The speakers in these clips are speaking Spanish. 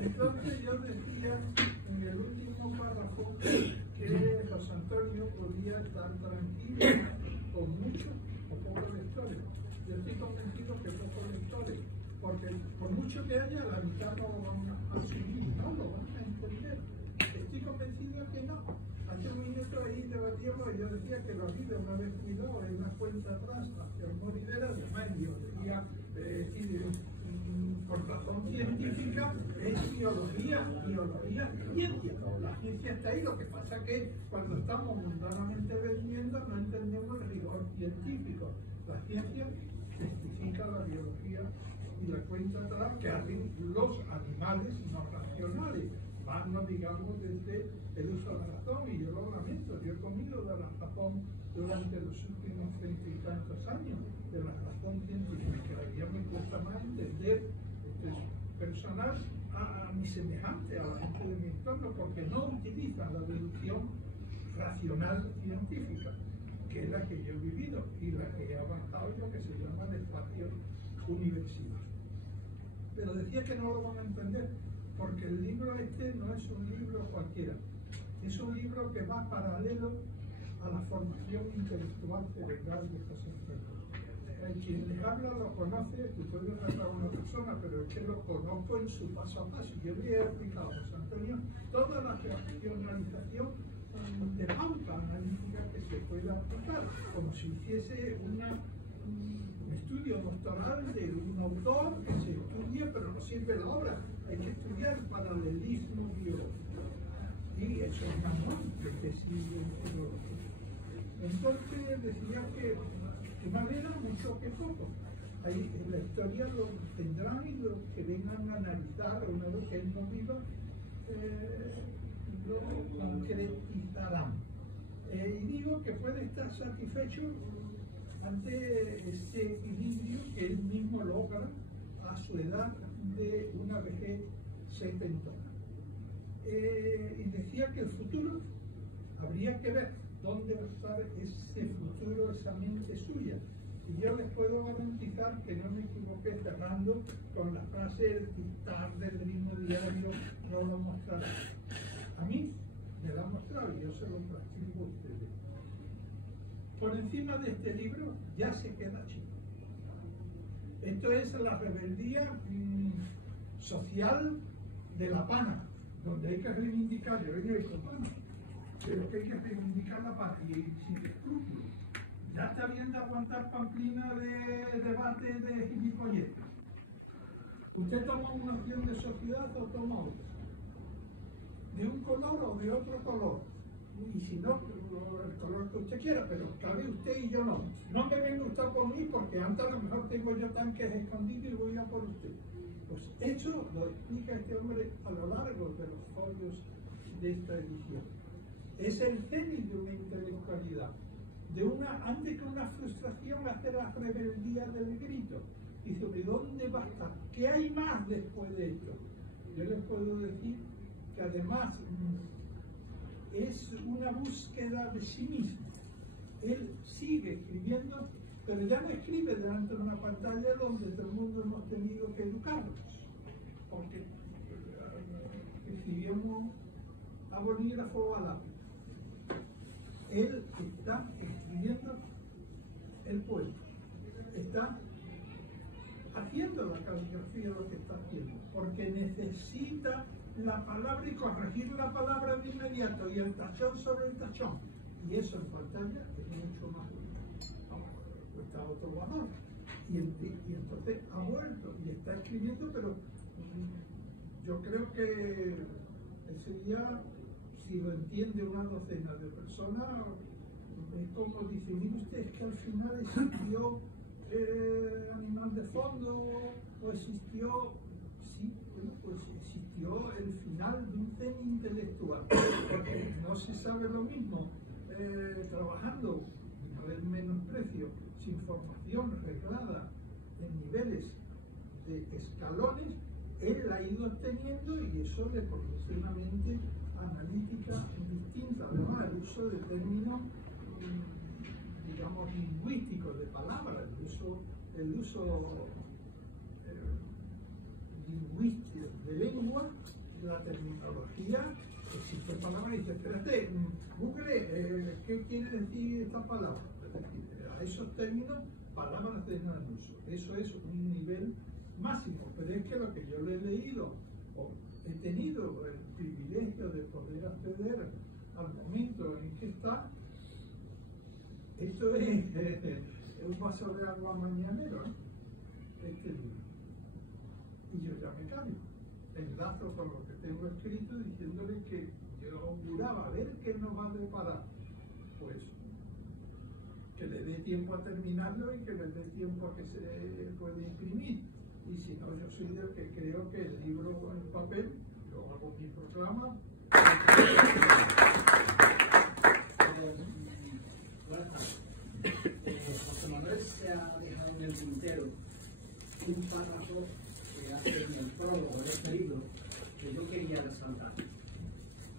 Entonces yo decía en el último párrafo que José Antonio podía estar tranquilo con muchos o pocos lectores. Yo estoy convencido que pocos lectores, porque por mucho que haya, la mitad no lo van a asumir, no lo van a entender. Estoy convencido que no. Hace un minuto ahí debatíamos y yo decía que la vida una vez cuidó en una cuenta atrás hacia Humor y Vera, además yo decía, por razón científica, es biología, ciencia. La ciencia está ahí, lo que pasa es que cuando estamos mundanamente vendiendo no entendemos el rigor científico. La ciencia testifica la biología y la cuenta atrás que hacen los animales no racionales. No digamos desde el uso de la razón, y yo lo lamento, yo he comido de la razón durante los últimos 30 y tantos años, de la razón científica, y ya me cuesta más entender, esto es personal, a mi semejante, a la gente de mi entorno, porque no utilizan la deducción racional científica, que es la que yo he vivido y la que he avanzado en lo que se llama el espacio universitario. Pero decía que no lo van a entender, porque el libro este no es un libro cualquiera, es un libro que va paralelo a la formación intelectual cerebral de José Antonio. Quien les habla lo conoce, que puede hablar a una persona, pero es que lo conozco en su paso a paso. Yo le he explicado a José Antonio toda la racionalización de pauta analítica que se pueda aplicar, como si hiciese un estudio doctoral de un autor que se estudia, pero no sirve la obra. Hay que estudiar paralelismo biológico. Y eso es más que sirve en filología. Entonces decía que más era mucho que poco. Ahí en la historia lo tendrán y los que vengan a analizar, una vez que él no viva, lo concretizarán. Y digo que puede estar satisfecho ante ese equilibrio que él mismo logra a su edad de una vejez setentona. Y decía que el futuro habría que ver dónde va a estar ese futuro, esa mente suya. Y yo les puedo garantizar que no me equivoqué cerrando con la frase: el dictar del ritmo diario no lo mostrará. A mí me lo ha mostrado y yo se lo practico a ustedes. Por encima de este libro ya se queda chico. Esto es la rebeldía social de la pana, donde hay que reivindicar, yo vengo de Copana, pero que hay que reivindicar la paz y sin escrúpulos. Ya está bien de aguantar pamplina de debate de gilipolleces. ¿Usted toma una opción de sociedad o toma otra? ¿De un color o de otro color? Y si no, el color que usted quiera, pero cabe usted y yo no. No me venga usted por mí, porque antes a lo mejor tengo yo tanques escondidos y voy a por usted. Pues eso lo explica este hombre a lo largo de los folios de esta edición. Es el cenit de una intelectualidad, antes que una frustración, hace la rebeldía del grito. Dice: ¿de dónde va a estar? ¿Qué hay más después de esto? Yo les puedo decir que además es una búsqueda de sí mismo. Él sigue escribiendo, pero ya no escribe delante de una pantalla donde todo el mundo hemos tenido que educarnos, porque escribíamos a bolígrafo o a lápiz. Él está escribiendo el poema, está haciendo la caligrafía de lo que está haciendo, porque necesita la palabra y corregir la palabra de inmediato, y el tachón sobre el tachón, y eso en pantalla es mucho más bonito. Cuesta otro valor, y entonces ha vuelto y está escribiendo, pero yo creo que ese día, si lo entiende una docena de personas, es como dice: mire usted, es que al final existió Animal de Fondo, o existió, sí, bueno, pues existió el final de un zen intelectual, porque no se sabe lo mismo trabajando, no es menosprecio, sin formación reglada en niveles de escalones. Él la ha ido obteniendo y eso le produce una mente analítica distinta. Además, el uso de términos, digamos, lingüísticos, de palabras, el uso terminología, existen palabras y dice, espérate, Google, ¿qué quiere decir esta palabra? Es decir, a esos términos, palabras de no uso. Eso es un nivel máximo, pero es que lo que yo le he leído, o he tenido el privilegio de poder acceder al momento en que está, esto es un vaso de agua mañanero, este libro. Y yo ya me cambio. Enlazo con lo que tengo escrito diciéndole que yo auguraba a ver qué nos va a deparar. Pues que le dé tiempo a terminarlo y que le dé tiempo a que se pueda imprimir. Y si no, yo soy del que creo que el libro en papel, yo hago mi programa. Buenas tardes. José Manuel se ha dejado en el tintero un párrafo que hace en el prólogo de este libro que yo quería resaltar.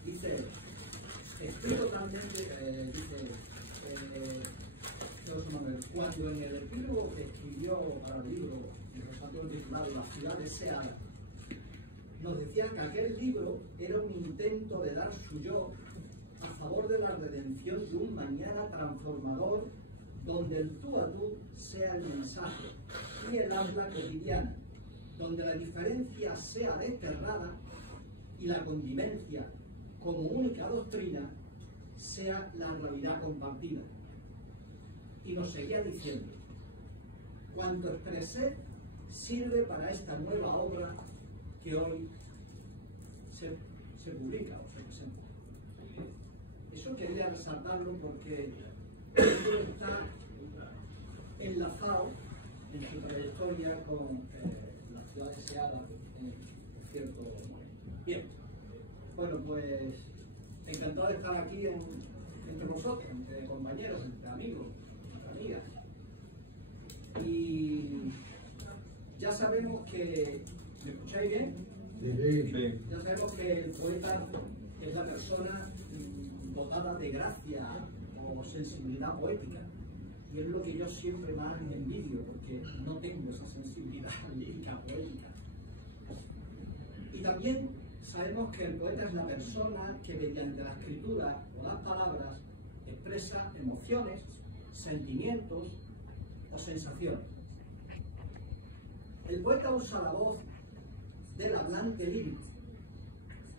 Dice, estoy totalmente, José Manuel, cuando en el epílogo que escribió para el libro, el resalto titulado La ciudad deseada, nos decía que aquel libro era un intento de dar su yo a favor de la redención de un mañana transformador donde el tú a tú sea el mensaje y el habla cotidiana, donde la diferencia sea desterrada y la convivencia como única doctrina sea la realidad compartida. Y nos seguía diciendo, cuanto expresé sirve para esta nueva obra que hoy se publica o se presenta. Eso quería resaltarlo porque esto está enlazado en su trayectoria con la ciudad deseada, por cierto. Bien, bueno, pues encantado de estar aquí entre nosotros, entre compañeros, entre amigos, entre amigas. Y ya sabemos que... ¿Me escucháis bien? Sí. Ya sabemos que el poeta es la persona dotada de gracia o sensibilidad poética. Y es lo que yo siempre más envidio, porque no tengo esa sensibilidad lírica, poética. Y también sabemos que el poeta es la persona que mediante la escritura o las palabras expresa emociones, sentimientos o sensaciones. El poeta usa la voz del hablante lírico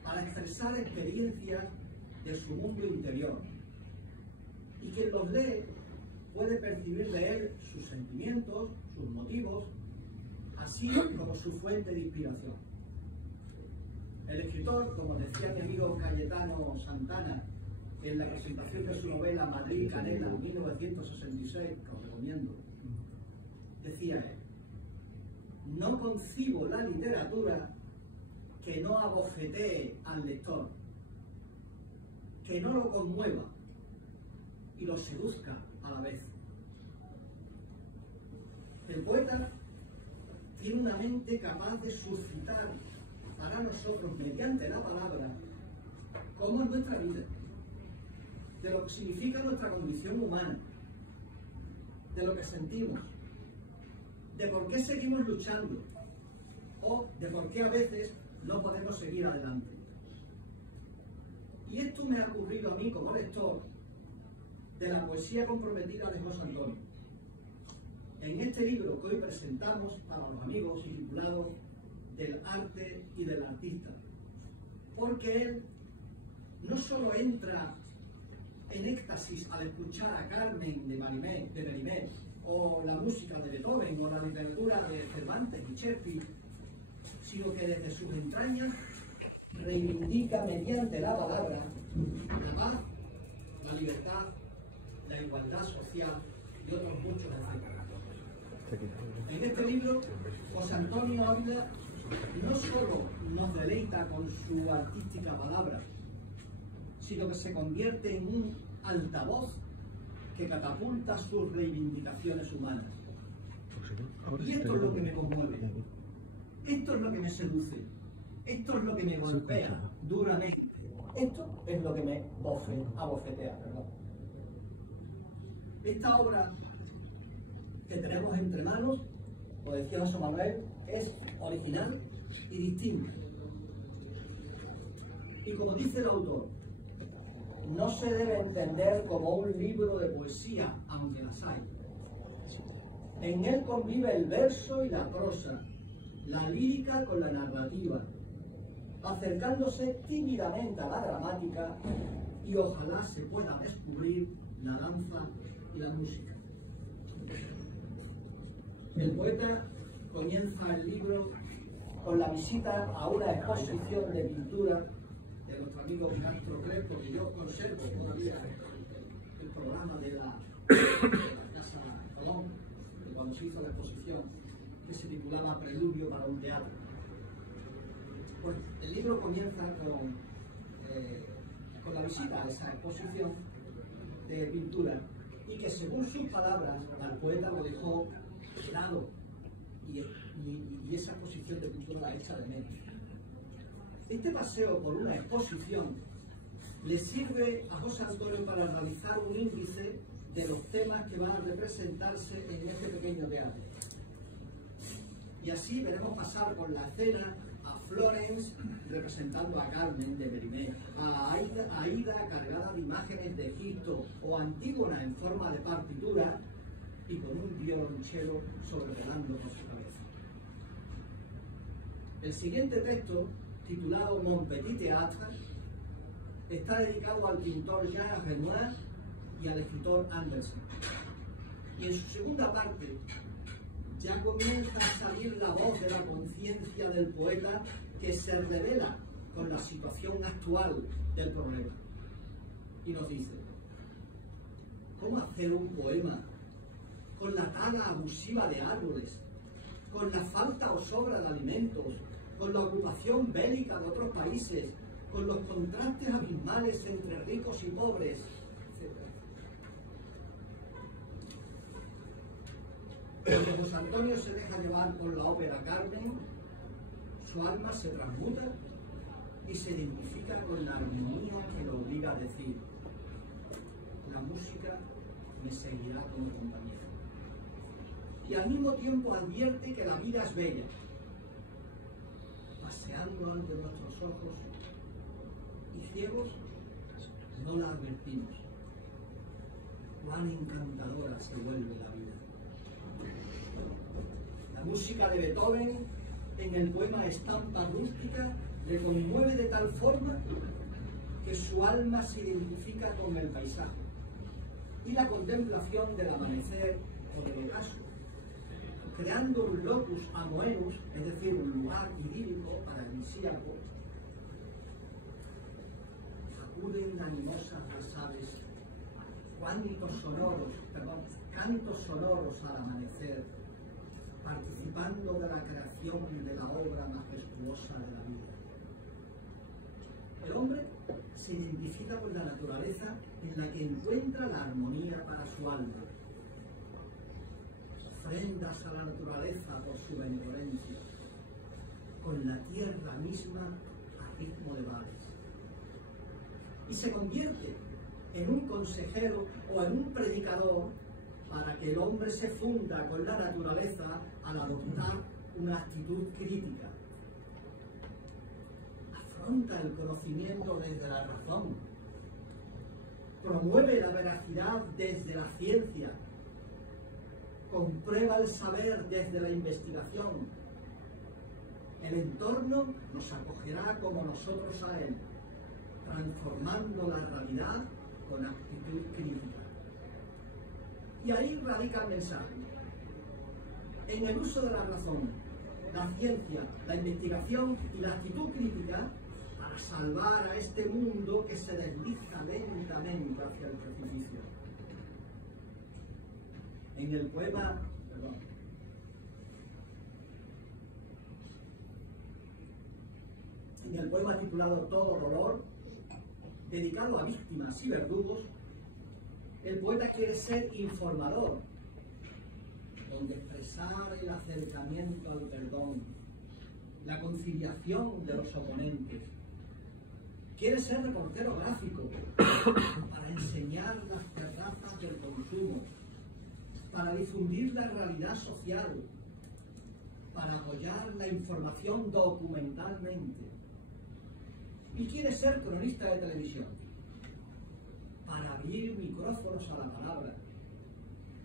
para expresar experiencias de su mundo interior, y quien los lee puede percibir de él sus sentimientos, sus motivos, así como su fuente de inspiración. El escritor, como decía mi amigo Cayetano Santana en la presentación de su novela Madrid Canela, 1966, que os recomiendo, decía él: no concibo la literatura que no abofetee al lector, que no lo conmueva y lo seduzca a la vez. El poeta tiene una mente capaz de suscitar para nosotros, mediante la palabra, cómo es nuestra vida, de lo que significa nuestra condición humana, de lo que sentimos, de por qué seguimos luchando o de por qué a veces no podemos seguir adelante. Y esto me ha ocurrido a mí como lector de la poesía comprometida de José Antonio, en este libro que hoy presentamos para los amigos y titulado Del arte y del artista, porque él no solo entra en éxtasis al escuchar a Carmen de Mérimée, o la música de Beethoven, o la literatura de Cervantes y Shakespeare, sino que desde sus entrañas reivindica mediante la palabra la paz, la libertad, la igualdad social y otros muchos efectos. En este libro, José Antonio Ávila no solo nos deleita con su artística palabra, sino que se convierte en un altavoz que catapulta sus reivindicaciones humanas. Y esto es lo que me conmueve, esto es lo que me seduce, esto es lo que me golpea duramente, esto es lo que me abofetea, perdón. Esta obra que tenemos entre manos, como decía José Manuel, es original y distinta. Y como dice el autor, no se debe entender como un libro de poesía, aunque las hay. En él convive el verso y la prosa, la lírica con la narrativa, acercándose tímidamente a la gramática, y ojalá se pueda descubrir la danza y la música. El poeta comienza el libro con la visita a una exposición de pintura de nuestro amigo Castro Crespo, que yo conservo todavía el programa de la Casa Colón, de cuando se hizo la exposición, que se titulaba Preludio para un teatro. Pues el libro comienza con la visita a esa exposición de pintura, y que según sus palabras al poeta lo dejó helado, y esa exposición de pintura la echa de menos. Este paseo por una exposición le sirve a José Antonio para realizar un índice de los temas que van a representarse en este pequeño teatro. Y así veremos pasar por la escena a Florence representando a Carmen de Mérimée, a Aida cargada de imágenes de Egipto, o a Antígona en forma de partitura y con un violonchelo sobrevolando por su cabeza. El siguiente texto, titulado Mon Petit Théâtre, está dedicado al pintor Jean Renoir y al escritor Andersen. Y en su segunda parte ya comienza a salir la voz de la conciencia del poeta, que se revela con la situación actual del problema. Y nos dice: ¿cómo hacer un poema con la tala abusiva de árboles, con la falta o sobra de alimentos, con la ocupación bélica de otros países, con los contrastes abismales entre ricos y pobres, etc.? Cuando José Antonio se deja llevar por la ópera Carmen, su alma se transmuta y se identifica con la armonía que lo obliga a decir: la música me seguirá como compañera. Y al mismo tiempo advierte que la vida es bella, paseando ante nuestros ojos, y ciegos no la advertimos. Cuán encantadora se vuelve la vida. La música de Beethoven, en el poema Estampa Rústica, le conmueve de tal forma que su alma se identifica con el paisaje y la contemplación del amanecer o del ocaso, creando un locus amoenus, es decir, un lugar idílico paradisíaco. Acuden animosas las aves, cantos sonoros al amanecer, participando de la creación de la obra majestuosa de la vida. El hombre se identifica con la naturaleza, en la que encuentra la armonía para su alma. Ofrendas a la naturaleza por su benevolencia, con la tierra misma a ritmo de vales. Y se convierte en un consejero o en un predicador para que el hombre se funda con la naturaleza al adoptar una actitud crítica. Afronta el conocimiento desde la razón, promueve la veracidad desde la ciencia, comprueba el saber desde la investigación. El entorno nos acogerá como nosotros a él, transformando la realidad con actitud crítica. Y ahí radica el mensaje. En el uso de la razón, la ciencia, la investigación y la actitud crítica para salvar a este mundo que se desliza lentamente hacia el precipicio. En el poema, titulado Todo Dolor, dedicado a víctimas y verdugos, el poeta quiere ser informador, donde expresar el acercamiento al perdón, la conciliación de los oponentes. Quiere ser reportero gráfico, para enseñar las terrazas del consumo, para difundir la realidad social, para apoyar la información documentalmente. y quiere ser cronista de televisión, para abrir micrófonos a la palabra,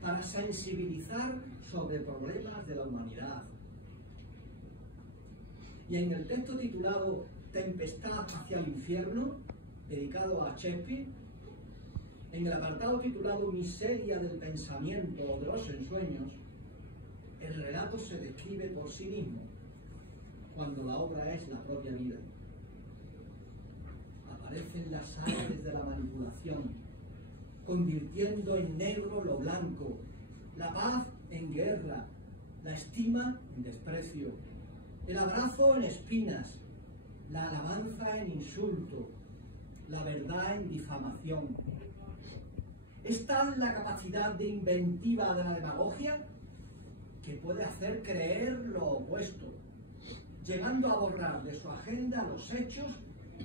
para sensibilizar sobre problemas de la humanidad. Y en el texto titulado Tempestad hacia el infierno, dedicado a Shakespeare, en el apartado titulado Miseria del pensamiento o de los ensueños, el relato se describe por sí mismo, cuando la obra es la propia vida. Aparecen las artes de la manipulación, convirtiendo en negro lo blanco, la paz en guerra, la estima en desprecio, el abrazo en espinas, la alabanza en insulto, la verdad en difamación. Es tal la capacidad de inventiva de la demagogia que puede hacer creer lo opuesto, llegando a borrar de su agenda los hechos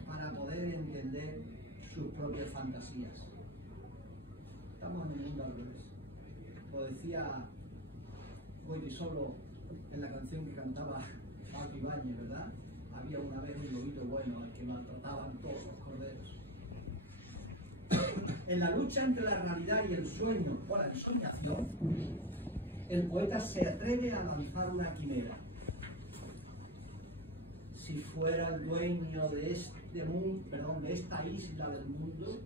para poder entender sus propias fantasías. Estamos en el mundo al revés. Lo decía Goiti Solo en la canción que cantaba Paco Ibáñez, ¿verdad? Había una vez un lobito bueno al que maltrataban todos los corderos. En la lucha entre la realidad y el sueño o la ensoñación, el poeta se atreve a lanzar una quimera. Si fuera el dueño de esta isla del mundo,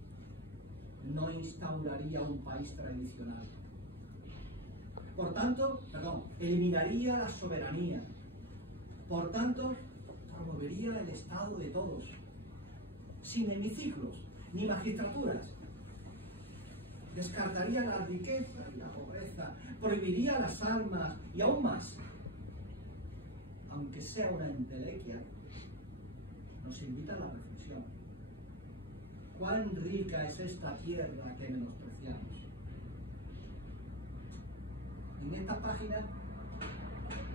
no instauraría un país tradicional. Por tanto, eliminaría la soberanía. Por tanto, promovería el Estado de todos, sin hemiciclos ni magistraturas. Descartaría la riqueza y la pobreza, prohibiría las armas y aún más. Aunque sea una entelequia, nos invita a la reflexión. ¿Cuán rica es esta tierra que menospreciamos? En esta página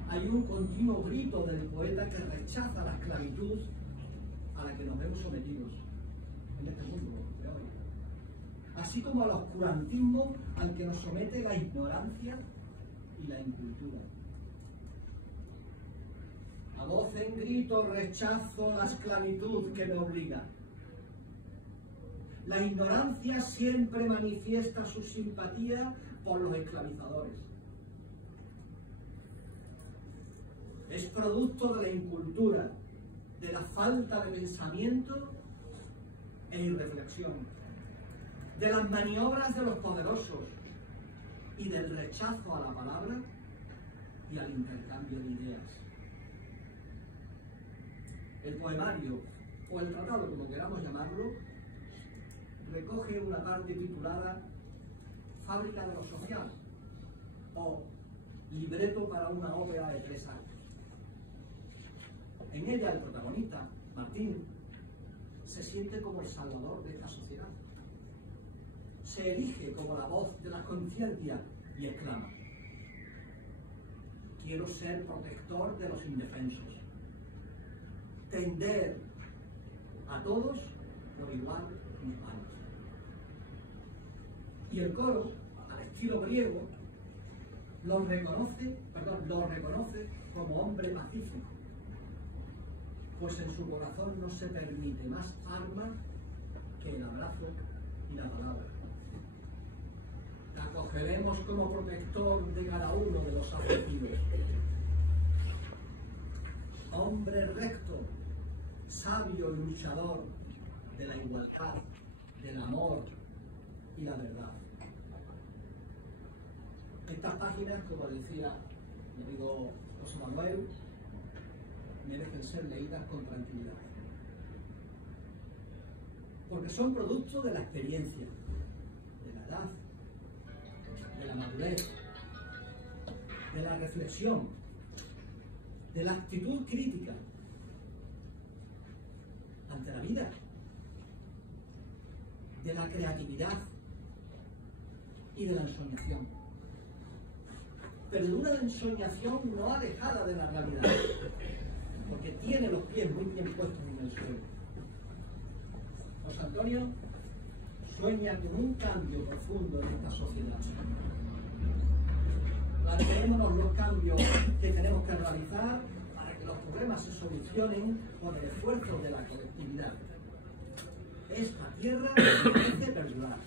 hay un continuo grito del poeta que rechaza la esclavitud a la que nos vemos sometidos en este mundo de hoy, así como al oscurantismo al que nos somete la ignorancia y la incultura. A voz en grito rechazo la esclavitud que me obliga. La ignorancia siempre manifiesta su simpatía por los esclavizadores. Es producto de la incultura, de la falta de pensamiento e irreflexión, de las maniobras de los poderosos y del rechazo a la palabra y al intercambio de ideas. El poemario, o el tratado, como queramos llamarlo, recoge una parte titulada Fábrica de lo Social, o Libreto para una ópera de 3 actos. En ella el protagonista, Martín, se siente como el salvador de esta sociedad. Se erige como la voz de la conciencia y exclama: quiero ser protector de los indefensos, tender a todos por igual mis manos. Y el coro, al estilo griego, lo reconoce como hombre pacífico, pues en su corazón no se permite más arma que el abrazo y la palabra. Te acogeremos como protector de cada uno de los afligidos. Hombre recto, sabio y luchador de la igualdad, del amor y la verdad. Estas páginas, como decía mi amigo José Manuel, merecen ser leídas con tranquilidad, porque son producto de la experiencia, de la edad, de la madurez, de la reflexión, de la actitud crítica ante la vida, de la creatividad y de la ensoñación. Pero de una ensoñación no alejada de la realidad, porque tiene los pies muy bien puestos en el suelo. José Antonio sueña con un cambio profundo en esta sociedad. Planteémonos los cambios que tenemos que realizar para que los problemas se solucionen por el esfuerzo de la colectividad. Esta tierra merece perdurar.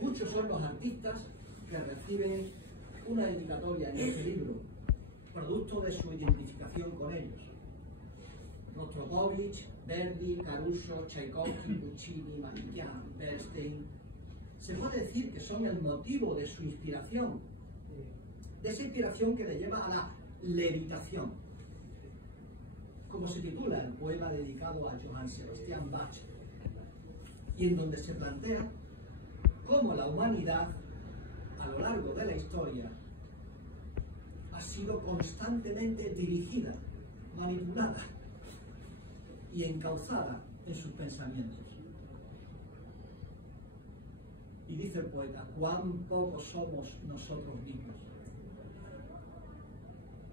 Muchos son los artistas que reciben una dedicatoria en este libro, producto de su identificación con ellos. Rostropovich, Verdi, Caruso, Tchaikovsky, Puccini, Mankian, Bernstein. Se puede decir que son el motivo de su inspiración, de esa inspiración que le lleva a la levitación, como se titula el poema dedicado a Johann Sebastian Bach, y en donde se plantea cómo la humanidad, a lo largo de la historia, ha sido constantemente dirigida, manipulada y encauzada en sus pensamientos. Y dice el poeta, cuán pocos somos nosotros mismos.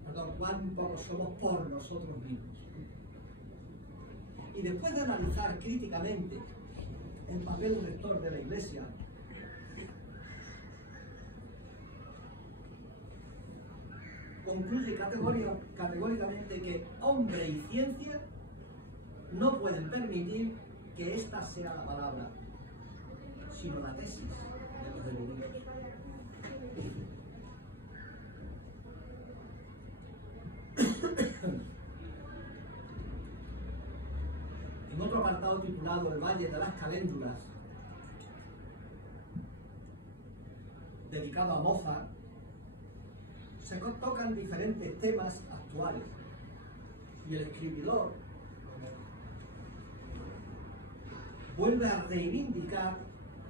Perdón, cuán pocos somos por nosotros mismos. Y después de analizar críticamente el papel rector de la Iglesia, concluye categóricamente que hombre y ciencia no pueden permitir que esta sea la palabra, sino la tesis de los eruditos. En otro apartado titulado El Valle de las Caléndulas, dedicado a Mozart, se tocan diferentes temas actuales y el escribidor vuelve a reivindicar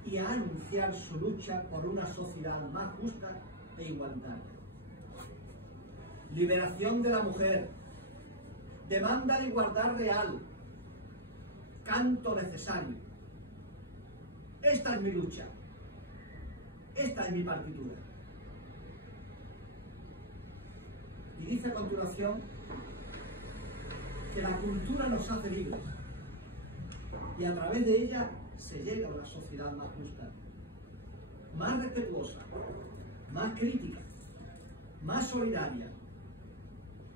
y a anunciar su lucha por una sociedad más justa e igualitaria. Liberación de la mujer, demanda de igualdad real, canto necesario. Esta es mi lucha, esta es mi partitura. Y dice a continuación que la cultura nos hace libres y a través de ella se llega a una sociedad más justa, más respetuosa, más crítica, más solidaria,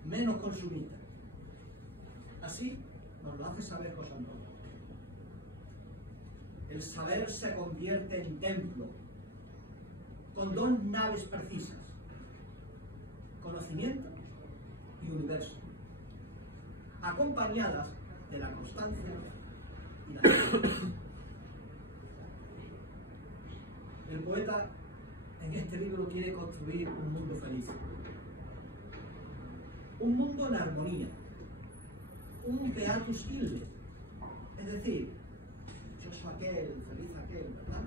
menos consumista. Así nos lo hace saber José Antonio. El saber se convierte en templo, con dos naves precisas: conocimiento y universo, acompañadas de la constancia y la fe. El poeta en este libro quiere construir un mundo feliz, un mundo en armonía, un beatus ille, es decir, dichoso aquel, feliz aquel, ¿verdad?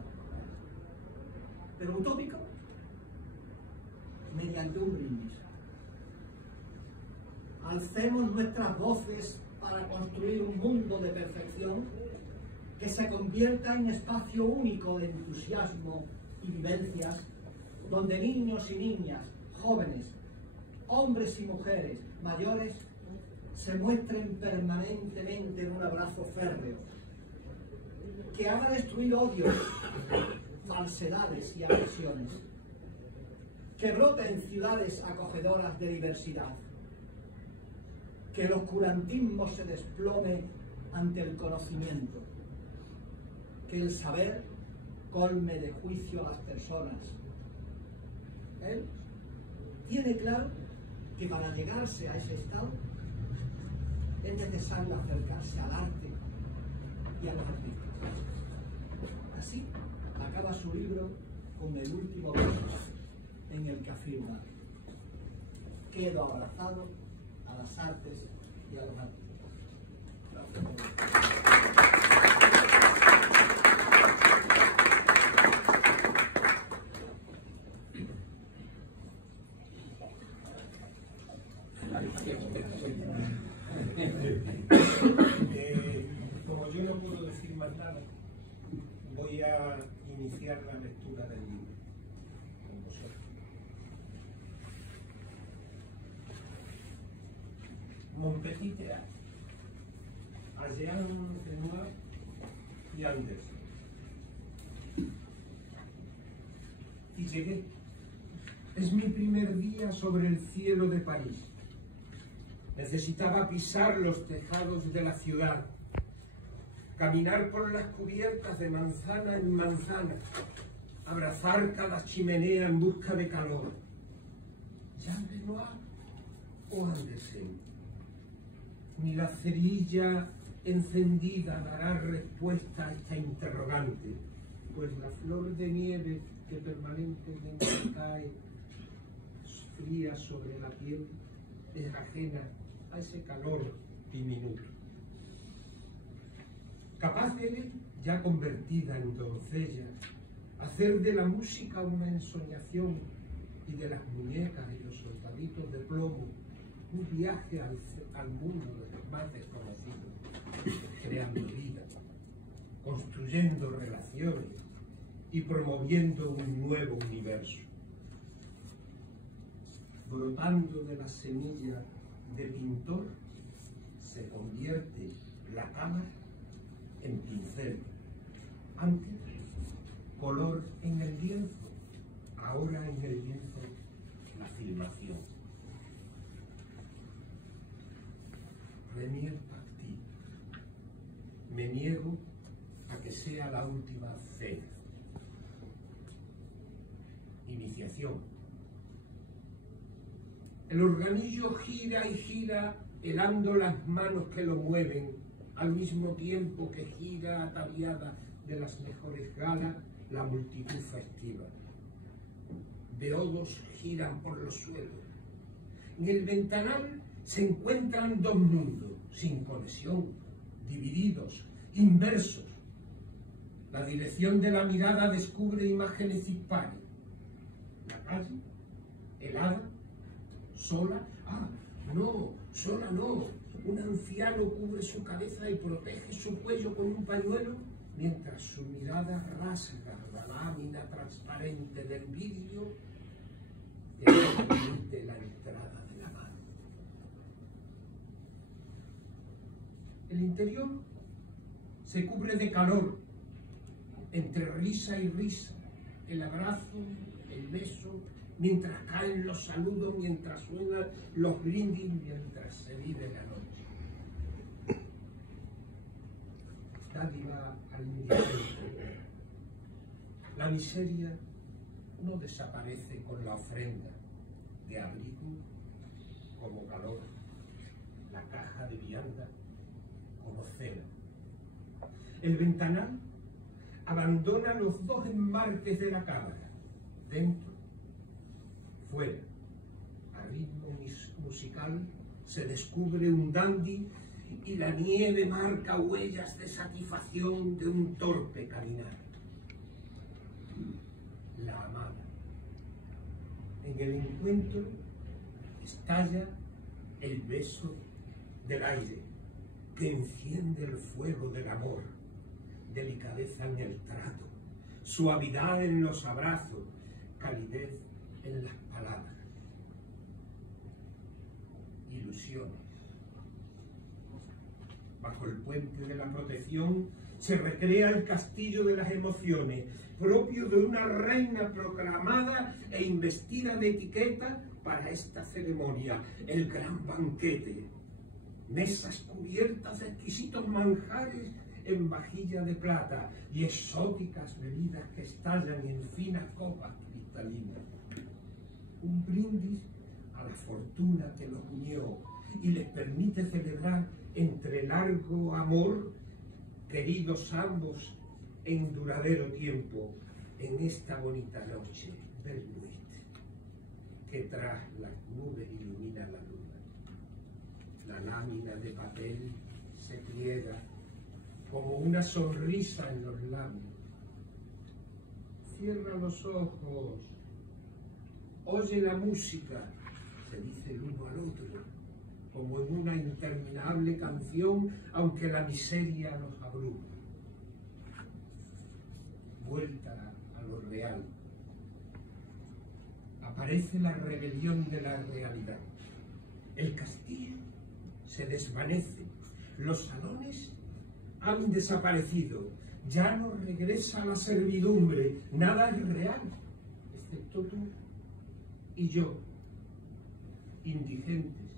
Pero utópico, mediante un brindis. Alcemos nuestras voces para construir un mundo de perfección que se convierta en espacio único de entusiasmo y vivencias, donde niños y niñas, jóvenes, hombres y mujeres, mayores, se muestren permanentemente en un abrazo férreo, que haga destruir odios, falsedades y agresiones, que brote en ciudades acogedoras de diversidad, que el oscurantismo se desplome ante el conocimiento, que el saber colme de juicio a las personas. Él tiene claro que para llegarse a ese estado es necesario acercarse al arte y a los artistas. Así acaba su libro con el último verso en el que afirma: quedo abrazado a las artes y a los artistas. Como yo no puedo decir más nada, voy a iniciar la lectura del libro con vosotros. Mon petit théâtre, à Jean Renoir y Andersen. Y llegué Es mi primer día sobre el cielo de París. Necesitaba pisar los tejados de la ciudad, caminar por las cubiertas de manzana en manzana, abrazar cada chimenea en busca de calor. Jean Renoir o Andersen. Ni la cerilla encendida dará respuesta a esta interrogante, pues la flor de nieve que permanentemente cae fría sobre la piel es ajena a ese calor diminuto. Capaz de, ya convertida en doncella, hacer de la música una ensoñación y de las muñecas y los soldaditos de plomo un viaje al mundo de los más desconocidos, creando vida, construyendo relaciones y promoviendo un nuevo universo. Brotando de la semilla de pintor, se convierte la cámara en pincel. Antes, color en el lienzo, ahora en el lienzo, la filmación. Premier Parti. Me niego a que sea la última cena. Iniciación. El organillo gira y gira, helando las manos que lo mueven, al mismo tiempo que gira ataviada de las mejores galas la multitud festiva. Beodos giran por los suelos. En el ventanal se encuentran dos mundos, sin conexión, divididos, inversos. La dirección de la mirada descubre imágenes dispares. La calle, helada, sola. Ah, no, sola no. Un anciano cubre su cabeza y protege su cuello con un pañuelo, mientras su mirada rasga la lámina transparente del vidrio que permite la entrada de la mano. El interior se cubre de calor, entre risa y risa, el abrazo, el beso, mientras caen los saludos, mientras suenan los brindis, mientras se vive la noche. Dádiva al indiferente. La miseria no desaparece con la ofrenda de abrigo como calor, la caja de vianda como cena. El ventanal abandona los dos enmarques de la cámara, dentro, fuera. A ritmo musical se descubre un dandy y la nieve marca huellas de satisfacción de un torpe caminar. La amada. En el encuentro estalla el beso del aire que enciende el fuego del amor, delicadeza en el trato, suavidad en los abrazos, calidez en las palabras. Ilusiones. Bajo el puente de la protección se recrea el castillo de las emociones, propio de una reina proclamada e investida de etiqueta para esta ceremonia, el gran banquete. Mesas cubiertas de exquisitos manjares en vajilla de plata y exóticas bebidas que estallan en finas copas cristalinas. Un brindis a la fortuna que los unió y les permite celebrar entre largo amor, queridos ambos en duradero tiempo, en esta bonita noche del nuit, que tras las nubes ilumina la luna. La lámina de papel se pliega como una sonrisa en los labios. Cierra los ojos, oye la música, se dice el uno al otro, como en una interminable canción, aunque la miseria los abruma. Vuelta a lo real. Aparece la rebelión de la realidad. El castillo se desvanece. Los salones han desaparecido. Ya no regresa la servidumbre. Nada es real, excepto tú y yo, indigentes,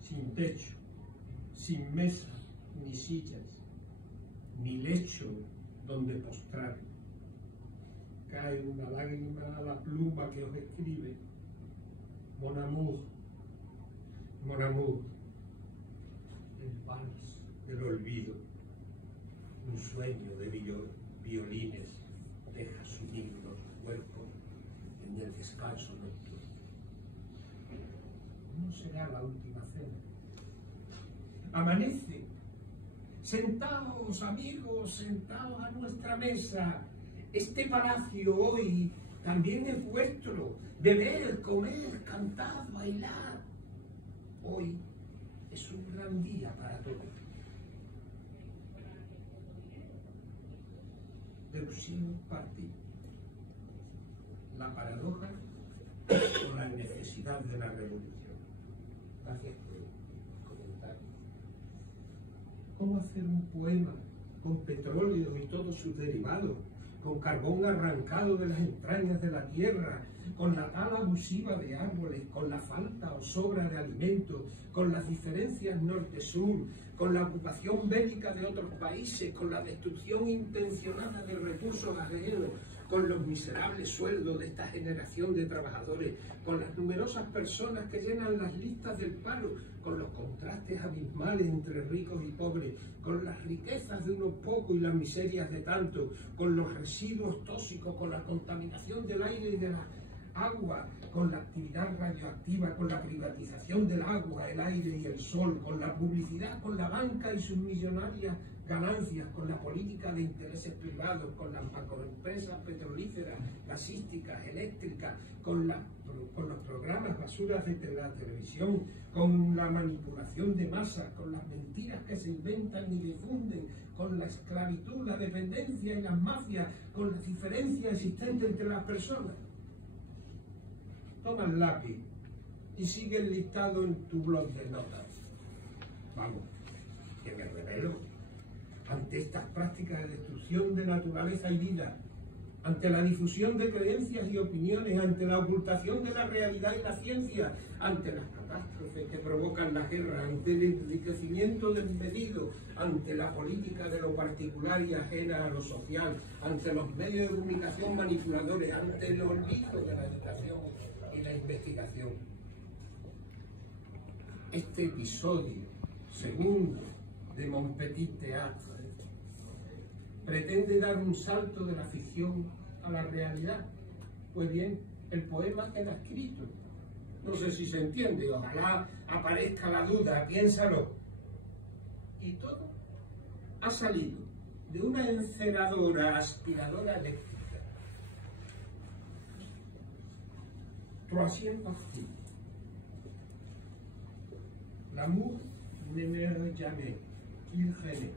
sin techo, sin mesa ni sillas, ni lecho donde postrar. Cae una lágrima a la pluma que os escribe. Mon amour, mon amour, el vals del olvido, un sueño de violines deja sumir los cuerpos en el descanso nocturno. No será la última cena. Amanece. Sentaos, amigos, sentaos a nuestra mesa. Este palacio hoy también es vuestro. Beber, comer, cantar, bailar. Hoy es un gran día para todos. Deusino partí. La paradoja o la necesidad de la revolución. Gracias por el comentario. ¿Cómo hacer un poema con petróleo y todos sus derivados, con carbón arrancado de las entrañas de la tierra, con la tala abusiva de árboles, con la falta o sobra de alimentos, con las diferencias norte-sur, con la ocupación bélica de otros países, con la destrucción intencionada de recursos ajenos, con los miserables sueldos de esta generación de trabajadores, con las numerosas personas que llenan las listas del paro, con los contrastes abismales entre ricos y pobres, con las riquezas de unos pocos y las miserias de tantos, con los residuos tóxicos, con la contaminación del aire y de la agua, con la actividad radioactiva, con la privatización del agua, el aire y el sol, con la publicidad, con la banca y sus millonarias ganancias, con la política de intereses privados, con las macroempresas petrolíferas, gasísticas, eléctricas, con los programas basuras de la televisión, con la manipulación de masas, con las mentiras que se inventan y difunden, con la esclavitud, la dependencia y las mafias, con las diferencias existentes entre las personas. Toma el lápiz y sigue el listado en tu blog de notas. Vamos, que me revelo ante estas prácticas de destrucción de naturaleza y vida, ante la difusión de creencias y opiniones, ante la ocultación de la realidad y la ciencia, ante las catástrofes que provocan la guerra, ante el enriquecimiento desmedido, ante la política de lo particular y ajena a lo social, ante los medios de comunicación manipuladores, ante el olvido de la educación y la investigación. Este episodio segundo de Mon Petit Théâtre pretende dar un salto de la ficción a la realidad. Pues bien, el poema queda escrito. No sé si se entiende, ojalá aparezca la duda, piénsalo. Y todo ha salido de una enceradora aspiradora eléctrica. Troisième partie. L'amour ne meurt jamais, il renaît.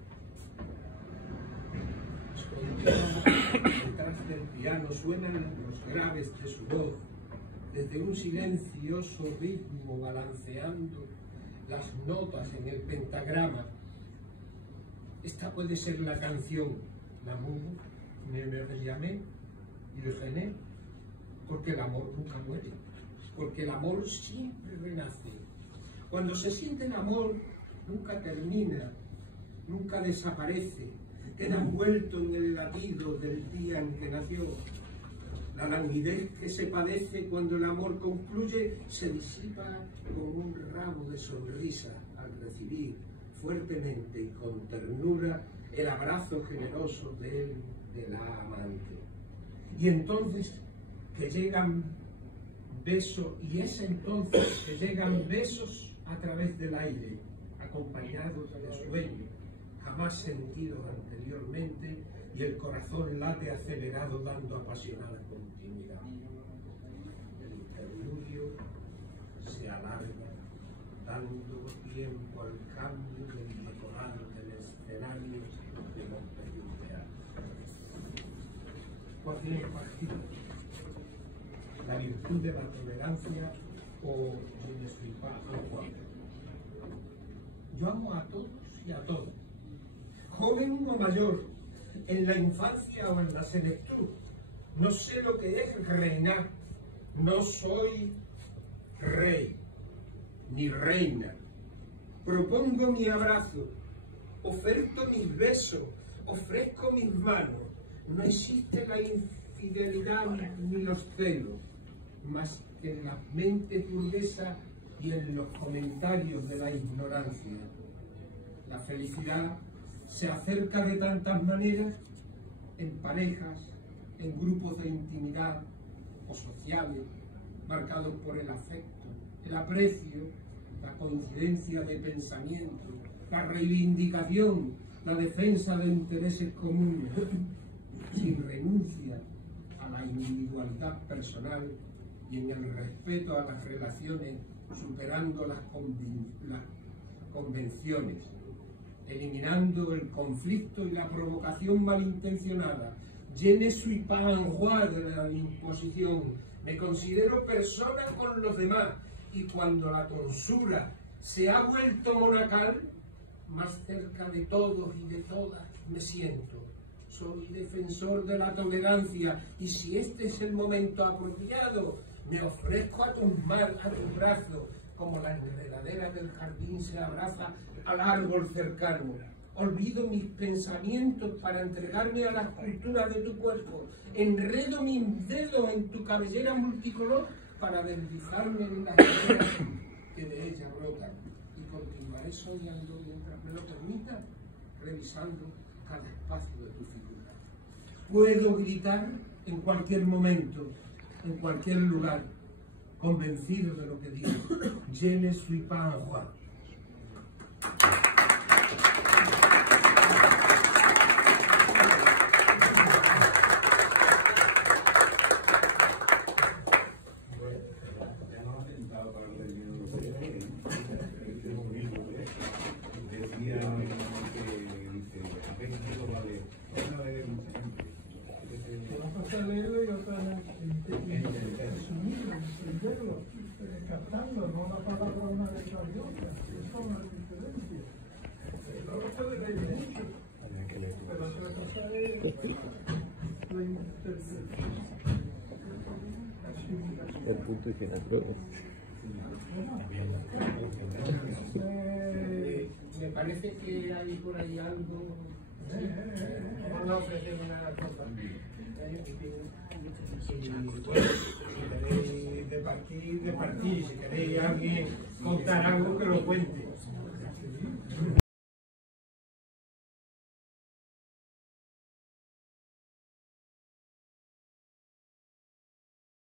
Detrás del piano suenan los graves de su voz, desde un silencioso ritmo balanceando las notas en el pentagrama. Esta puede ser la canción, L'amour ne meurt jamais, il renaît, porque el amor nunca muere, porque el amor siempre renace. Cuando se siente el amor, nunca termina, nunca desaparece, queda envuelto en el latido del día en que nació. La languidez que se padece cuando el amor concluye se disipa con un ramo de sonrisa al recibir fuertemente y con ternura el abrazo generoso de él, de la amante. Y entonces que llegan besos, y es entonces que llegan besos a través del aire, acompañados de sueños jamás sentidos anteriormente, y el corazón late acelerado dando apasionada continuidad. El interludio se alarga, dando tiempo al cambio del decorado del escenario de Mon Petit Théâtre. Troisième partie. La virtud de la tolerancia o je ne suis pas un roi. Yo amo a todos y a todos, joven o mayor, en la infancia o en la senectud. No sé lo que es reinar, No soy rey ni reina. Propongo mi abrazo, oferto mis besos, ofrezco mis manos. No existe la infidelidad ni los celos, más que en las mentes burguesas y en los comentarios de la ignorancia. La felicidad se acerca de tantas maneras, en parejas, en grupos de intimidad o sociales, marcados por el afecto, el aprecio, la coincidencia de pensamiento, la reivindicación, la defensa de intereses comunes, sin renuncia a la individualidad personal y en el respeto a las relaciones, superando las convenciones, eliminando el conflicto y la provocación malintencionada. Je ne suis pas un roi de la imposición. Me considero persona con los demás, y cuando la tonsura se ha vuelto monacal, más cerca de todos y de todas me siento. Soy defensor de la tolerancia, y si este es el momento apropiado, me ofrezco a tus brazos, como la enredadera del jardín se abraza al árbol cercano. Olvido mis pensamientos para entregarme a la escultura de tu cuerpo. Enredo mis dedos en tu cabellera multicolor para deslizarme en las ideas que de ella brotan. Y continuaré soñando mientras me lo permita, revisando cada espacio de tu figura. Puedo gritar en cualquier momento, en cualquier lugar, convencido de lo que digo. Je ne suis pas un roi. Captando, no la palabra una letra de otra, eso es una diferencia. No lo puede leer mucho, pero otra cosa es la interpretación. El punto y final. Me parece que hay por ahí algo. Vamos a ofrecer una cosa. Y bueno, si queréis de partir, si queréis alguien contar algo, que lo cuente.